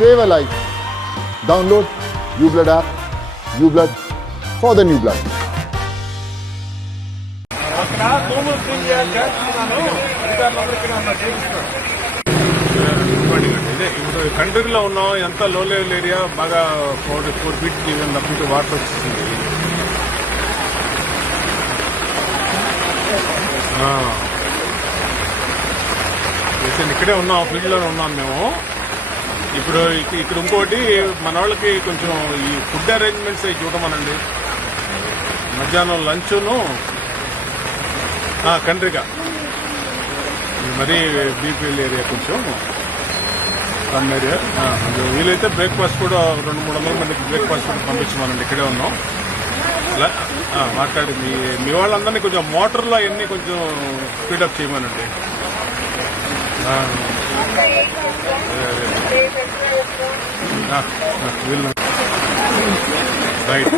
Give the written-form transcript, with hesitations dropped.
save a life. Download UBlood app. UBlood for the new blood. ఇప్పుడు కంట్రీలో ఉన్నాం, ఎంత లో లెవెల్ ఏరియా, బాగా 4 feet తప్పించి వాటర్ వచ్చింది. ఇక్కడే ఉన్నాం, ఫీల్డ్ లోనే ఉన్నాం మేము. ఇప్పుడు ఇక్కడ ఇంకోటి మన వాళ్ళకి కొంచెం ఈ ఫుడ్ అరేంజ్మెంట్స్ అవి చూడమనండి. మధ్యాహ్నం లంచ్ను కంట్రీగా మరీ బీపీఎల్ ఏరియా కొంచెం సమ్ ఏరియా. వీలైతే బ్రేక్ఫాస్ట్ కూడా 200-300 మందికి బ్రేక్ఫాస్ట్ కూడా పంపించమనండి. ఇక్కడే ఉన్నాం. మాట్లాడి మీ వాళ్ళందరినీ కొంచెం మోటార్లో అవన్నీ కొంచెం స్పీడప్ చేయమనండి. వీళ్ళు రైట్.